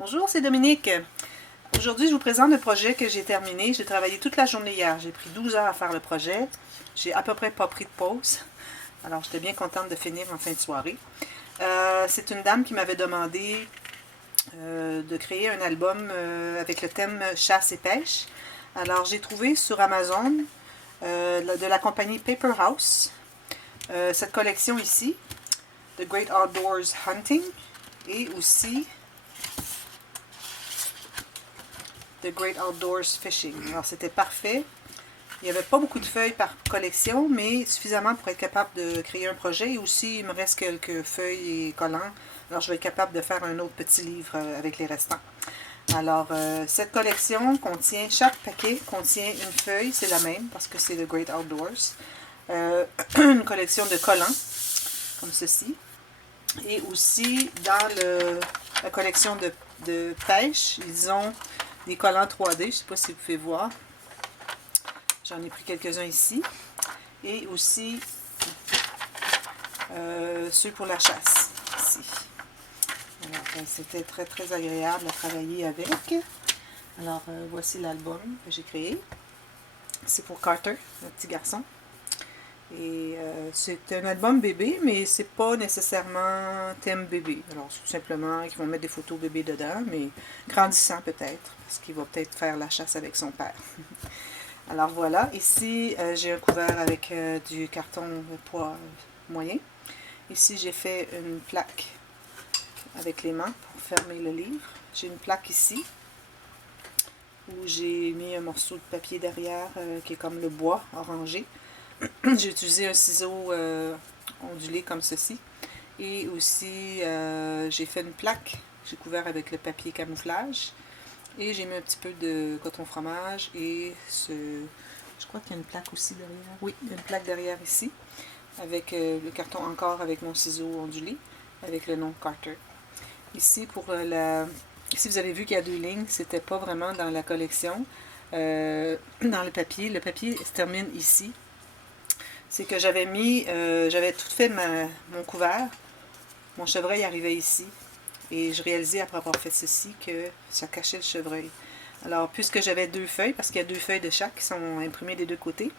Bonjour, c'est Dominique. Aujourd'hui, je vous présente le projet que j'ai terminé. J'ai travaillé toute la journée hier. J'ai pris 12 heures à faire le projet. J'ai à peu près pas pris de pause. Alors, j'étais bien contente de finir en fin de soirée. C'est une dame qui m'avait demandé de créer un album avec le thème chasse et pêche. Alors, j'ai trouvé sur Amazon de la compagnie Paper House cette collection ici, The Great Outdoors Hunting, et aussi The Great Outdoors Fishing. Alors, c'était parfait. Il n'y avait pas beaucoup de feuilles par collection, mais suffisamment pour être capable de créer un projet. Et aussi, il me reste quelques feuilles et collants. Alors, je vais être capable de faire un autre petit livre avec les restants. Alors, cette collection contient, chaque paquet contient une feuille, c'est la même, parce que c'est The Great Outdoors. Une collection de collants, comme ceci. Et aussi, dans la collection de pêche, ils ont des collants 3D, je ne sais pas si vous pouvez voir. J'en ai pris quelques-uns ici. Et aussi ceux pour la chasse, ici. C'était très très agréable à travailler avec. Alors voici l'album que j'ai créé. C'est pour Carter, le petit garçon. Et c'est un album bébé, mais c'est pas nécessairement thème bébé. Alors, c'est tout simplement qu'ils vont mettre des photos bébé dedans, mais grandissant peut-être, parce qu'il va peut-être faire la chasse avec son père. Alors voilà, ici j'ai un couvert avec du carton de poids moyen. Ici j'ai fait une plaque avec les mains pour fermer le livre. J'ai une plaque ici, où j'ai mis un morceau de papier derrière qui est comme le bois orangé. J'ai utilisé un ciseau ondulé comme ceci. Et aussi, j'ai fait une plaque. J'ai couvert avec le papier camouflage. Et j'ai mis un petit peu de coton fromage. Et je crois qu'il y a une plaque aussi derrière. Oui, il y a une plaque derrière ici. Avec le carton encore avec mon ciseau ondulé. Avec le nom Carter. Ici, ici vous avez vu qu'il y a deux lignes. C'était pas vraiment dans la collection. Dans le papier. Le papier se termine ici. C'est que j'avais j'avais tout fait mon couvert. Mon chevreuil arrivait ici. Et je réalisais après avoir fait ceci que ça cachait le chevreuil. Alors, puisque j'avais deux feuilles, parce qu'il y a deux feuilles de chaque qui sont imprimées des deux côtés,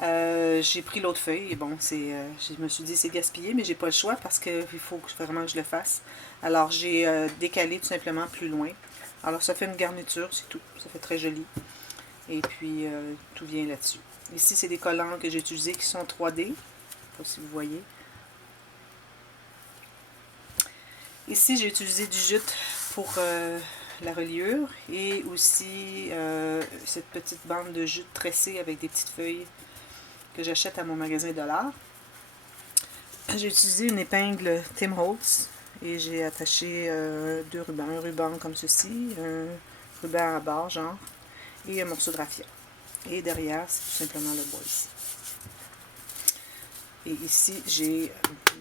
j'ai pris l'autre feuille. Et bon, je me suis dit c'est gaspillé, mais j'ai pas le choix parce qu'il faut vraiment que je le fasse. Alors, j'ai décalé tout simplement plus loin. Alors, ça fait une garniture, c'est tout. Ça fait très joli. Et puis, tout vient là-dessus. Ici, c'est des collants que j'ai utilisés qui sont 3D. Je ne sais pas si vous voyez. Ici, j'ai utilisé du jute pour la reliure. Et aussi cette petite bande de jute tressée avec des petites feuilles que j'achète à mon magasin de l'art. J'ai utilisé une épingle Tim Holtz. Et j'ai attaché deux rubans. Un ruban comme ceci, un ruban à barre, genre. Et un morceau de raffia. Et derrière, c'est tout simplement le bois ici. Et ici, j'ai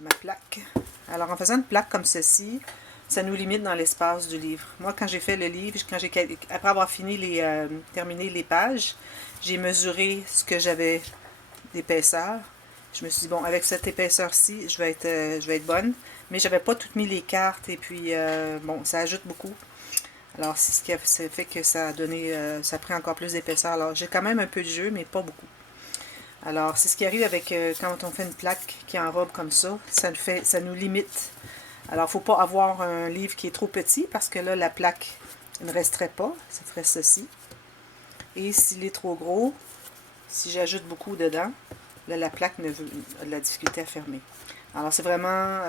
ma plaque. Alors, en faisant une plaque comme ceci, ça nous limite dans l'espace du livre. Moi, quand j'ai fait le livre, après avoir terminé les pages, j'ai mesuré ce que j'avais d'épaisseur. Je me suis dit, bon, avec cette épaisseur-ci, je vais être bonne. Mais je n'avais pas toutes mis les cartes et puis, bon, ça ajoute beaucoup. Alors, c'est ce qui a fait que ça a donné, ça a pris encore plus d'épaisseur. Alors, j'ai quand même un peu de jeu, mais pas beaucoup. Alors, c'est ce qui arrive avec quand on fait une plaque qui enrobe comme ça, ça nous limite. Alors, il ne faut pas avoir un livre qui est trop petit, parce que là, la plaque ne resterait pas. Ça ferait ceci. Et s'il est trop gros, si j'ajoute beaucoup dedans, là, la plaque a de la difficulté à fermer. Alors, c'est vraiment,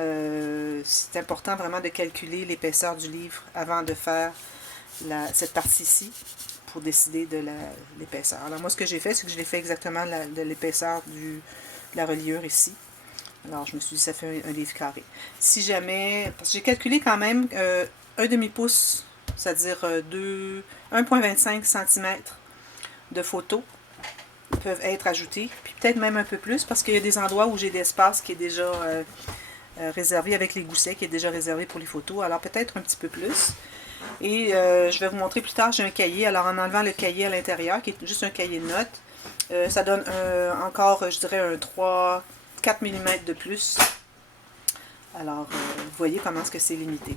c'est important vraiment de calculer l'épaisseur du livre avant de faire cette partie-ci pour décider de l'épaisseur. Alors, moi, ce que j'ai fait, c'est que je l'ai fait exactement de l'épaisseur de la reliure ici. Alors, je me suis dit, ça fait un livre carré. Si jamais, parce que j'ai calculé quand même un demi-pouce, c'est-à-dire 1,25 cm de photos peuvent être ajoutées, puis peut-être même un peu plus, parce qu'il y a des endroits où j'ai d'espace qui est déjà réservé avec les goussets, qui est déjà réservé pour les photos, alors peut-être un petit peu plus. Et je vais vous montrer plus tard, j'ai un cahier, alors en enlevant le cahier à l'intérieur, qui est juste un cahier de notes, ça donne encore, je dirais, un 4 mm de plus. Alors, vous voyez comment est-ce que c'est limité.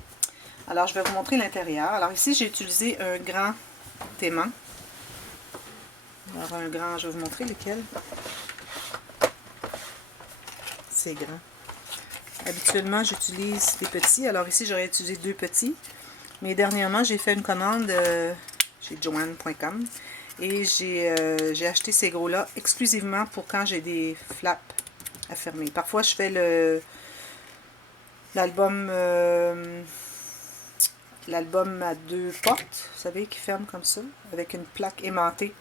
Alors, je vais vous montrer l'intérieur. Alors ici, j'ai utilisé un grand aimant. Alors, un grand, je vais vous montrer lequel. C'est grand. Habituellement, j'utilise des petits. Alors ici, j'aurais utilisé 2 petits. Mais dernièrement, j'ai fait une commande chez joanne.com. Et j'ai acheté ces gros-là exclusivement pour quand j'ai des flaps à fermer. Parfois, je fais l'album à 2 portes, vous savez, qui ferme comme ça, avec une plaque aimantée,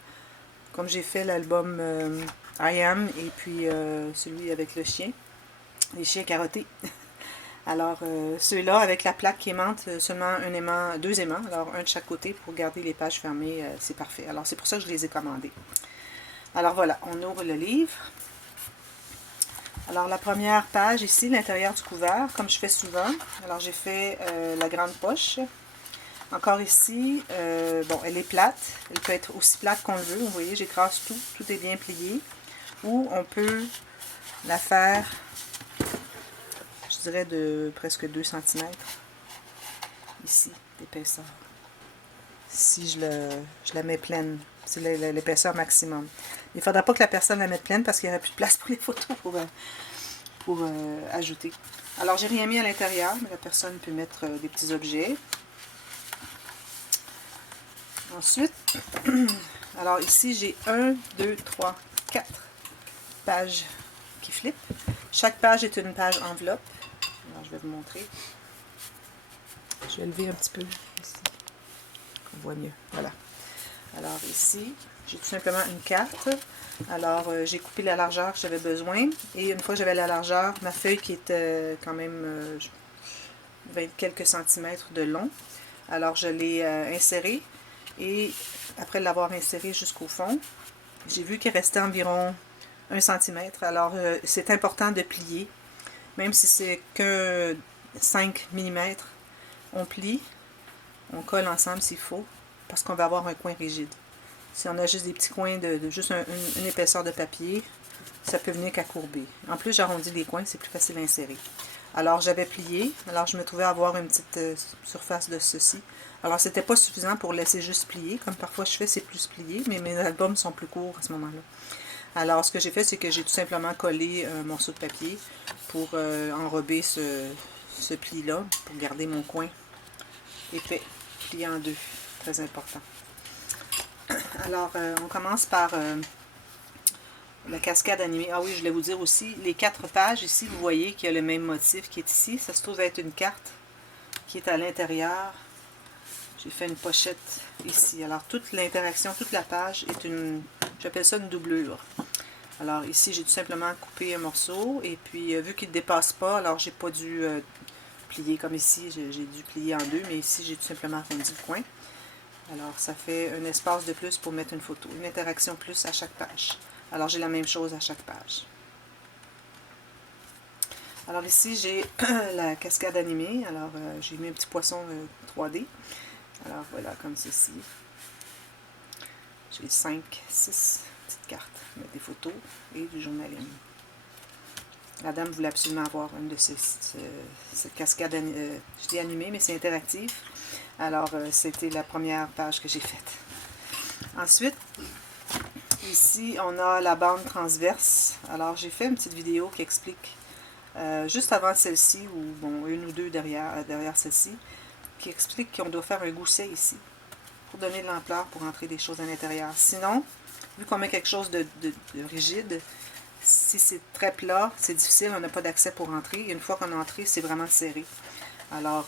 comme j'ai fait l'album I Am, et puis celui avec le chien, les chiens carottés. Alors, ceux-là, avec la plaque qui aimante, seulement un aimant, 2 aimants, alors un de chaque côté pour garder les pages fermées, c'est parfait. Alors, c'est pour ça que je les ai commandés. Alors voilà, on ouvre le livre. Alors, la première page ici, l'intérieur du couvert, comme je fais souvent. Alors, j'ai fait la grande poche. Encore ici, bon, elle est plate. Elle peut être aussi plate qu'on le veut. Vous voyez, j'écrase tout. Tout est bien plié. Ou on peut la faire, je dirais, de presque 2 cm. Ici, d'épaisseur. Si je la mets pleine. C'est l'épaisseur maximum. Il ne faudra pas que la personne la mette pleine parce qu'il n'y aurait plus de place pour les photos pour ajouter. Alors, j'ai rien mis à l'intérieur, mais la personne peut mettre des petits objets. Ensuite, alors ici, j'ai 1, 2, 3, 4 pages qui flippent. Chaque page est une page enveloppe. Alors, je vais vous montrer. Je vais lever un petit peu ici. On voit mieux. Voilà. Alors ici, j'ai tout simplement une carte. Alors, j'ai coupé la largeur que j'avais besoin. Et une fois que j'avais la largeur, ma feuille qui était quand même 20 quelques centimètres de long. Alors, je l'ai insérée. Et après l'avoir insérée jusqu'au fond, j'ai vu qu'il restait environ 1 cm. Alors, c'est important de plier. Même si c'est que 5 mm, on plie. On colle ensemble s'il faut. Parce qu'on va avoir un coin rigide. Si on a juste des petits coins de juste une épaisseur de papier, ça peut venir qu'à courber. En plus, j'arrondis les coins, c'est plus facile à insérer. Alors, j'avais plié. Alors, je me trouvais avoir une petite surface de ceci. Alors, c'était pas suffisant pour laisser juste plier. Comme parfois je fais, c'est plus plié, mais mes albums sont plus courts à ce moment-là. Alors, ce que j'ai fait, c'est que j'ai tout simplement collé un morceau de papier pour enrober ce pli-là, pour garder mon coin épais, plié en 2. Très important. Alors, on commence par la cascade animée. Ah oui, je voulais vous dire aussi, les 4 pages ici, vous voyez qu'il y a le même motif qui est ici. Ça se trouve être une carte qui est à l'intérieur. J'ai fait une pochette ici. Alors, toute l'interaction, toute la page est une, j'appelle ça une doublure. Alors, ici, j'ai tout simplement coupé un morceau. Et puis, vu qu'il ne dépasse pas, alors j'ai pas dû plier comme ici. J'ai dû plier en 2, mais ici, j'ai tout simplement arrondi le coin. Alors, ça fait un espace de plus pour mettre une photo. Une interaction plus à chaque page. Alors, j'ai la même chose à chaque page. Alors, ici, j'ai la cascade animée. Alors, j'ai mis un petit poisson 3D. Alors, voilà, comme ceci. J'ai 5, 6 petites cartes. Mettre des photos et du journaling. La dame voulait absolument avoir une de cette cascade, je dis animée, mais c'est interactif. Alors, c'était la première page que j'ai faite. Ensuite, ici, on a la bande transverse. Alors, j'ai fait une petite vidéo qui explique, juste avant celle-ci, ou bon, une ou deux derrière celle-ci, qui explique qu'on doit faire un gousset ici, pour donner de l'ampleur, pour entrer des choses à l'intérieur. Sinon, vu qu'on met quelque chose de rigide, si c'est très plat, c'est difficile, on n'a pas d'accès pour entrer. Et une fois qu'on est entré, c'est vraiment serré. Alors,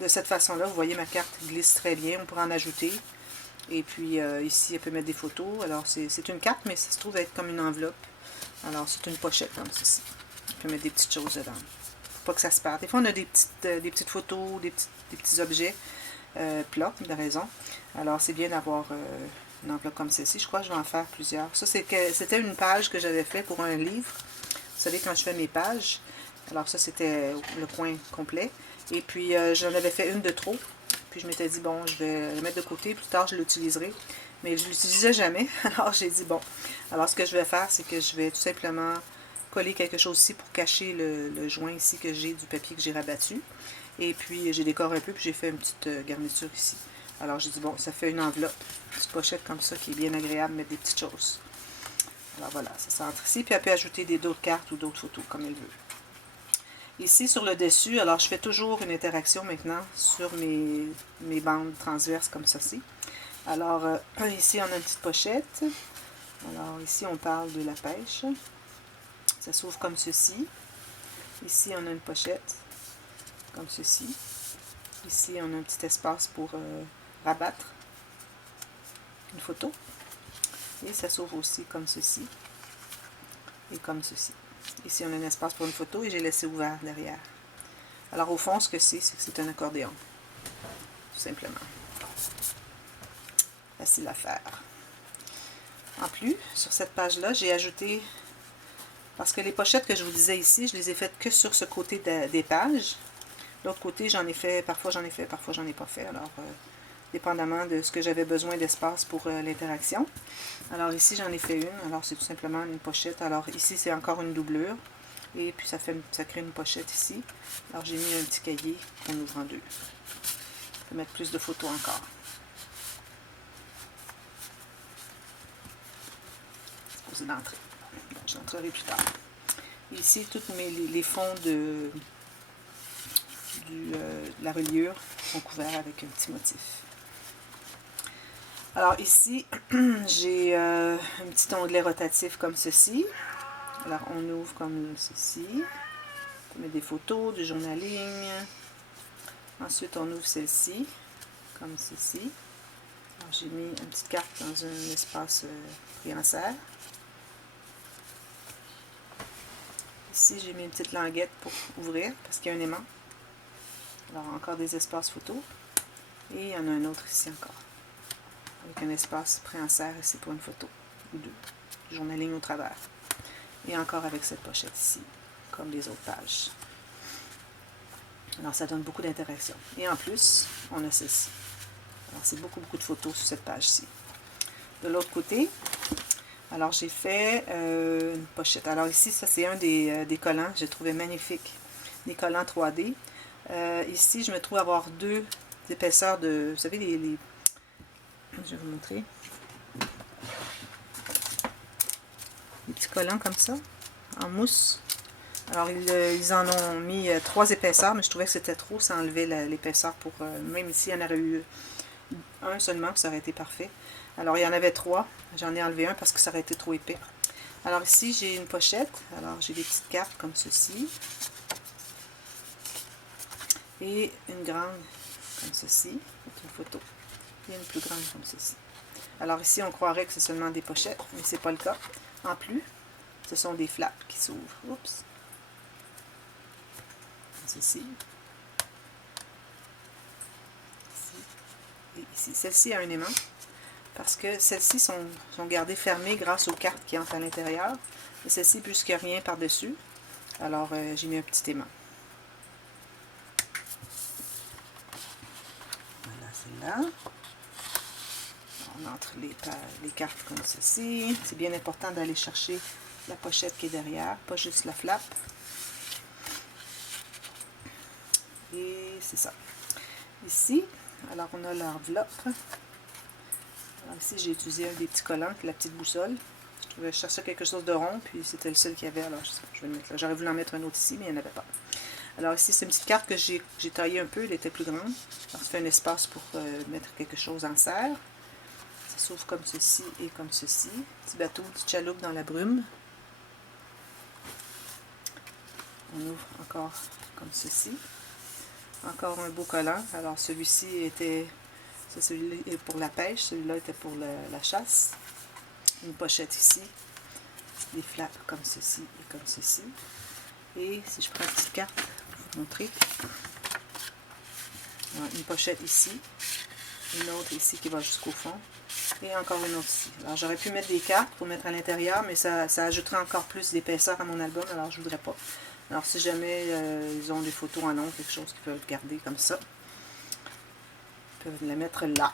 de cette façon-là, vous voyez, ma carte glisse très bien. On pourra en ajouter. Et puis, ici, elle peut mettre des photos. Alors, c'est une carte, mais ça se trouve être comme une enveloppe. Alors, c'est une pochette comme ceci. On peut mettre des petites choses dedans. Pour pas que ça se perde. Des fois, on a des petites photos, des petits objets plats, de raison. Alors, c'est bien d'avoir une enveloppe comme celle-ci. Je crois que je vais en faire plusieurs. Ça, c'était une page que j'avais fait pour un livre. Vous savez, quand je fais mes pages. Alors, ça, c'était le coin complet. Et puis, j'en avais fait une de trop. Puis, je m'étais dit, bon, je vais le mettre de côté. Plus tard, je l'utiliserai. Mais je ne l'utilisais jamais. Alors, j'ai dit, bon. Alors, ce que je vais faire, c'est que je vais tout simplement coller quelque chose ici pour cacher le joint ici que j'ai du papier que j'ai rabattu. Et puis, j'ai décoré un peu, puis j'ai fait une petite garniture ici. Alors, j'ai dit, bon, ça fait une enveloppe, une petite pochette comme ça, qui est bien agréable, mettre des petites choses. Alors, voilà, ça s'entre ici. Puis, elle peut ajouter d'autres cartes ou d'autres photos, comme elle veut. Ici, sur le dessus, alors, je fais toujours une interaction maintenant sur mes bandes transverses, comme ceci. Alors, ici, on a une petite pochette. Alors, ici, on parle de la pêche. Ça s'ouvre comme ceci. Ici, on a une pochette, comme ceci. Ici, on a un petit espace pour rabattre une photo. Et ça s'ouvre aussi comme ceci. Et comme ceci. Ici, on a un espace pour une photo et j'ai laissé ouvert derrière. Alors, au fond, ce que c'est que c'est un accordéon. Tout simplement. Facile à faire. En plus, sur cette page-là, j'ai ajouté... Parce que les pochettes que je vous disais ici, je les ai faites que sur ce côté des pages. L'autre côté, j'en ai fait, parfois j'en ai pas fait. Alors, dépendamment de ce que j'avais besoin d'espace pour l'interaction. Alors ici, j'en ai fait une. Alors, c'est tout simplement une pochette. Alors ici, c'est encore une doublure. Et puis, ça crée une pochette ici. Alors, j'ai mis un petit cahier qu'on ouvre en deux. Je peux mettre plus de photos encore. C'est supposé d'entrer. Je l'entrerai plus tard. Ici, tous les fonds de la reliure sont couverts avec un petit motif. Alors ici, j'ai un petit onglet rotatif comme ceci. Alors on ouvre comme ceci. On met des photos, du journaling. Ensuite on ouvre celle-ci, comme ceci. J'ai mis une petite carte dans un espace prière. Ici j'ai mis une petite languette pour ouvrir parce qu'il y a un aimant. Alors encore des espaces photos. Et il y en a un autre ici encore. Avec un espace préinsert ici pour une photo. Ou deux. Du journaling au travers. Et encore avec cette pochette ici. Comme les autres pages. Alors ça donne beaucoup d'interaction. Et en plus, on a ceci. Alors c'est beaucoup de photos sur cette page-ci. De l'autre côté, alors j'ai fait une pochette. Alors ici, ça c'est un des collants. J'ai trouvé magnifique. Des collants 3D. Ici, je me trouve avoir deux épaisseurs de... Vous savez, je vais vous montrer. Des petits collants comme ça, en mousse. Alors, ils en ont mis 3 épaisseurs, mais je trouvais que c'était trop. Ça enlevait l'épaisseur pour... même ici, il y en aurait eu un seulement, ça aurait été parfait. Alors, il y en avait 3. J'en ai enlevé un parce que ça aurait été trop épais. Alors, ici, j'ai une pochette. Alors, j'ai des petites cartes comme ceci. Et une grande comme ceci. Avec une photo. Et une plus grande comme ceci. Alors, ici, on croirait que c'est seulement des pochettes, mais c'est pas le cas. En plus, ce sont des flaps qui s'ouvrent. Oups! Ceci. Et ici. Celle-ci a un aimant parce que celles-ci sont gardées fermées grâce aux cartes qui entrent à l'intérieur. Et celle-ci, puisqu'il n'y a rien par-dessus, alors j'ai mis un petit aimant. Voilà celle-là. On entre les cartes comme ceci. C'est bien important d'aller chercher la pochette qui est derrière, pas juste la flap. Et c'est ça. Ici, alors on a l'enveloppe. Alors ici, j'ai utilisé un des petits collants, la petite boussole. Je cherchais quelque chose de rond, puis c'était le seul qu'il y avait, alors je vais le mettre là. J'aurais voulu en mettre un autre ici, mais il n'y en avait pas. Alors ici, c'est une petite carte que j'ai taillée un peu, elle était plus grande. Alors ça fait un espace pour mettre quelque chose en serre. Ça s'ouvre comme ceci et comme ceci. Petit bateau, petite chaloupe dans la brume. On ouvre encore comme ceci. Encore un beau collant. Alors celui-ci était... Celui-là est pour la pêche, celui-là était pour la chasse. Une pochette ici. Des flaps comme ceci et comme ceci. Et si je prends une petite carte pour vous montrer. Une pochette ici. Une autre ici qui va jusqu'au fond. Et encore une autre ici. Alors j'aurais pu mettre des cartes pour mettre à l'intérieur, mais ça ajouterait encore plus d'épaisseur à mon album, alors je ne voudrais pas. Alors si jamais ils ont des photos en ongle, quelque chose qu'ils peuvent garder comme ça, ils peuvent la mettre là.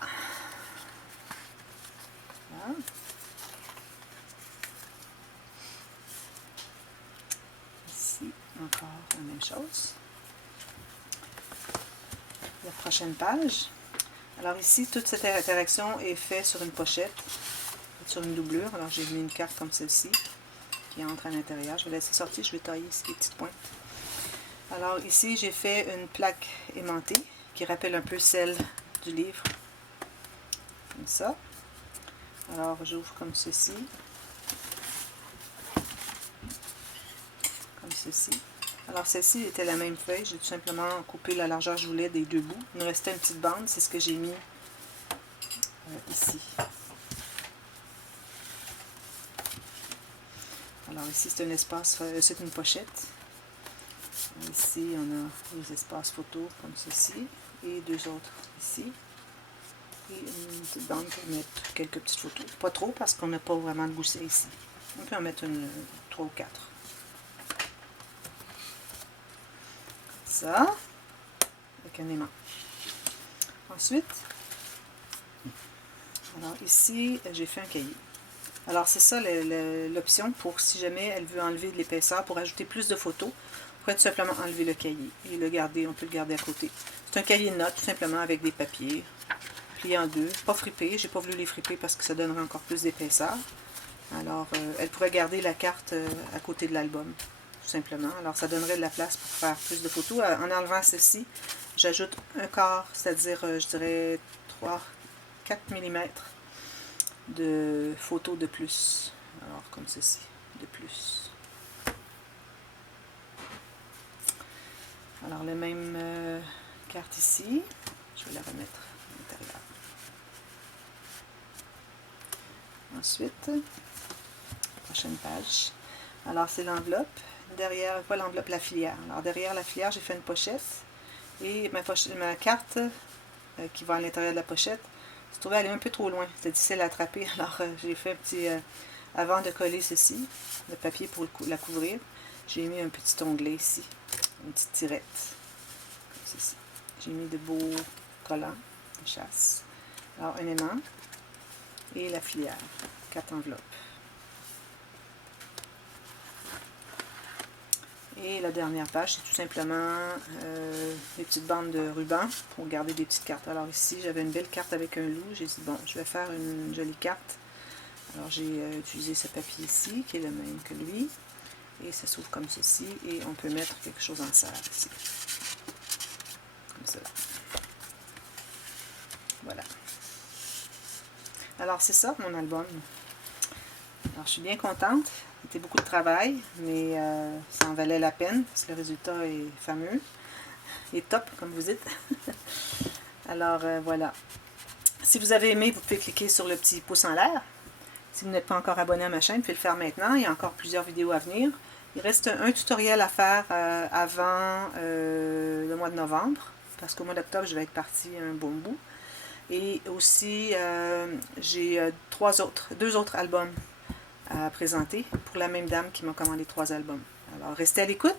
Voilà. Ici, encore la même chose. la prochaine page. Alors ici, toute cette interaction est faite sur une pochette, sur une doublure. Alors j'ai mis une carte comme celle-ci qui entre à l'intérieur. Je vais laisser sortir, je vais tailler ici les petites pointes. Alors ici, j'ai fait une plaque aimantée qui rappelle un peu celle du livre. Comme ça. Alors j'ouvre comme ceci. Comme ceci. Alors celle-ci était la même feuille, j'ai tout simplement coupé la largeur que je voulais des deux bouts. Il me restait une petite bande, c'est ce que j'ai mis ici. Alors ici c'est un espace, c'est une pochette. Ici on a les espaces photos comme ceci et deux autres ici. Et une petite bande pour mettre quelques petites photos. Pas trop parce qu'on n'a pas vraiment de gousset ici. On peut en mettre une 3 ou 4. Ça, avec un aimant. Ensuite, alors ici, j'ai fait un cahier. Alors c'est ça l'option pour si jamais elle veut enlever de l'épaisseur, pour ajouter plus de photos, on pourrait tout simplement enlever le cahier et le garder, on peut le garder à côté. C'est un cahier de notes tout simplement avec des papiers, pliés en deux, pas fripés, j'ai pas voulu les friper parce que ça donnerait encore plus d'épaisseur. Alors elle pourrait garder la carte à côté de l'album. Simplement. Alors, ça donnerait de la place pour faire plus de photos. En enlevant ceci, j'ajoute un quart, c'est-à-dire, je dirais 4 mm de photos de plus. Alors, comme ceci, de plus. Alors, la même carte ici, je vais la remettre à l'intérieur. Ensuite, prochaine page. Alors, c'est l'enveloppe. Derrière, pas l'enveloppe, la filière. Alors derrière la filière, j'ai fait une pochette et ma carte qui va à l'intérieur de la pochette se trouvait aller un peu trop loin. C'était difficile à attraper. Alors j'ai fait un petit, avant de coller ceci, le papier pour la couvrir, j'ai mis un petit onglet ici, une petite tirette, comme ceci. J'ai mis de beaux collants de chasse. Alors un aimant et la filière, 4 enveloppes. Et la dernière page, c'est tout simplement des petites bandes de ruban pour garder des petites cartes. Alors ici, j'avais une belle carte avec un loup. J'ai dit, bon, je vais faire une jolie carte. Alors j'ai utilisé ce papier ici, qui est le même que lui. Et ça s'ouvre comme ceci. Et on peut mettre quelque chose en serre ici. Comme cela. Voilà. Alors c'est ça, mon album. Alors je suis bien contente. C'était beaucoup de travail, mais ça en valait la peine, parce que le résultat est fameux, est top, comme vous dites. Alors, voilà. Si vous avez aimé, vous pouvez cliquer sur le petit pouce en l'air. Si vous n'êtes pas encore abonné à ma chaîne, vous pouvez le faire maintenant. Il y a encore plusieurs vidéos à venir. Il reste un tutoriel à faire avant le mois de novembre, parce qu'au mois d'octobre, je vais être partie un bon bout. Et aussi, j'ai deux autres albums à présenter pour la même dame qui m'a commandé 3 albums. Alors restez à l'écoute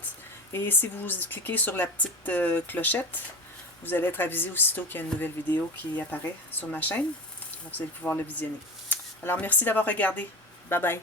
et si vous cliquez sur la petite clochette, vous allez être avisé aussitôt qu'il y a une nouvelle vidéo qui apparaît sur ma chaîne. Alors, vous allez pouvoir le visionner. Alors merci d'avoir regardé. Bye bye.